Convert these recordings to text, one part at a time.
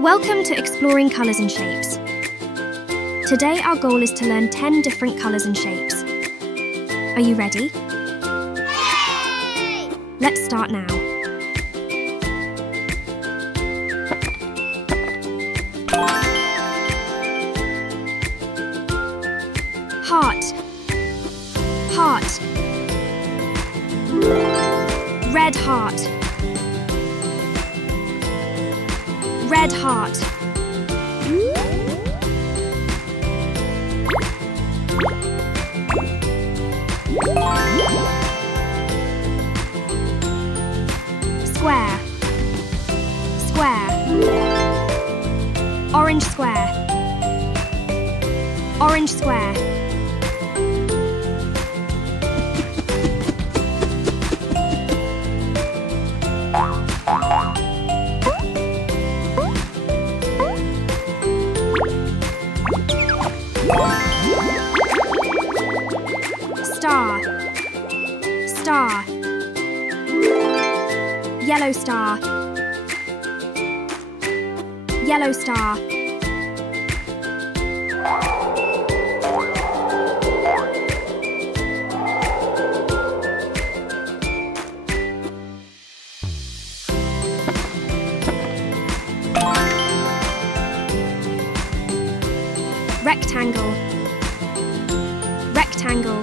Welcome to Exploring Colours and Shapes. Today our goal is to learn 10 different colours and shapes. Are you ready? Yay! Let's start now. Heart. Heart. Red heart. Red heart. Square. Square. Orange square. Orange square. Star. Star. Yellow star. Yellow star. Rectangle. Rectangle.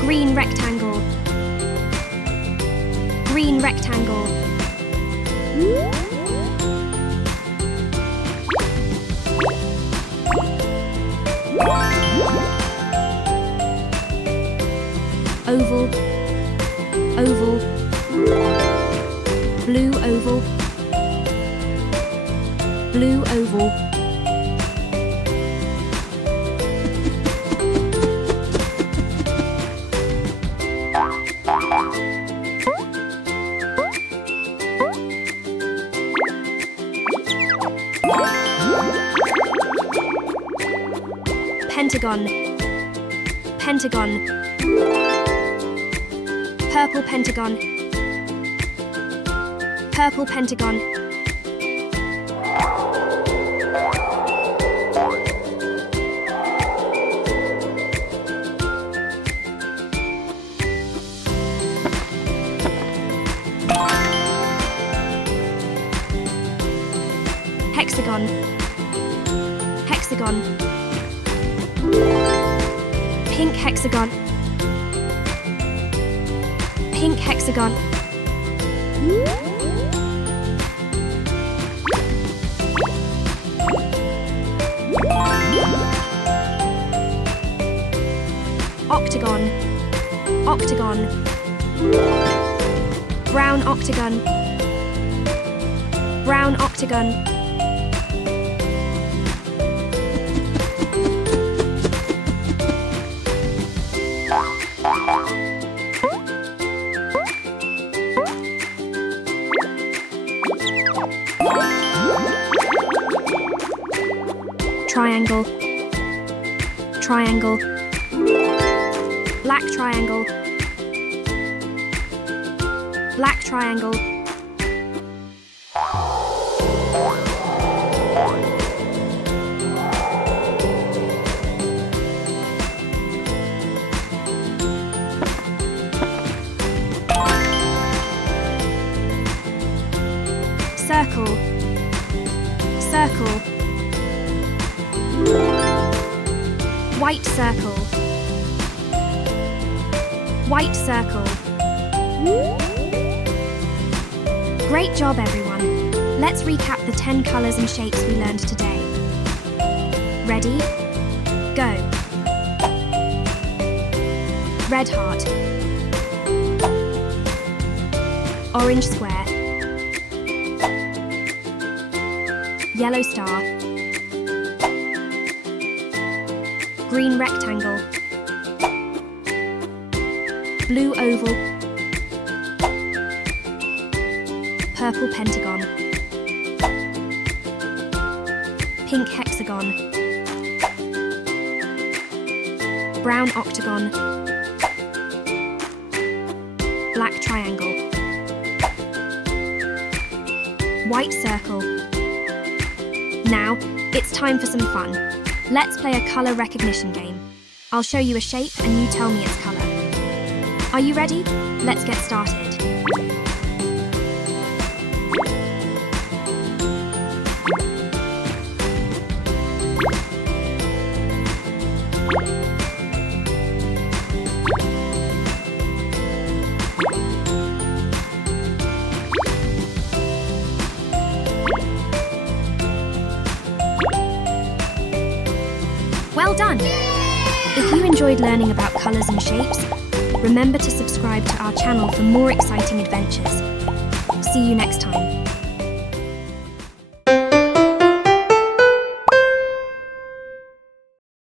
Green rectangle. Green rectangle. Oval. Oval. Blue oval. Blue oval. Pentagon. Pentagon. Purple pentagon. Purple pentagon. Hexagon. Hexagon. Pink hexagon. Pink hexagon. Octagon. Octagon. Brown octagon. Brown octagon. Triangle. Triangle. Black triangle. Black triangle. Circle. Circle. White circle. White circle. Great job, everyone. Let's recap the 10 colours and shapes we learned today. Ready? Go. Red heart. Orange square. Yellow star. Green rectangle. Blue oval. Purple pentagon. Pink hexagon. Brown octagon. Black triangle. white circle. Now, it's time for some fun. Let's play a colour recognition game. I'll show you a shape and you tell me its colour. Are you ready? Let's get started. Well done! If you enjoyed learning about colours and shapes, remember to subscribe to our channel for more exciting adventures. See you next time.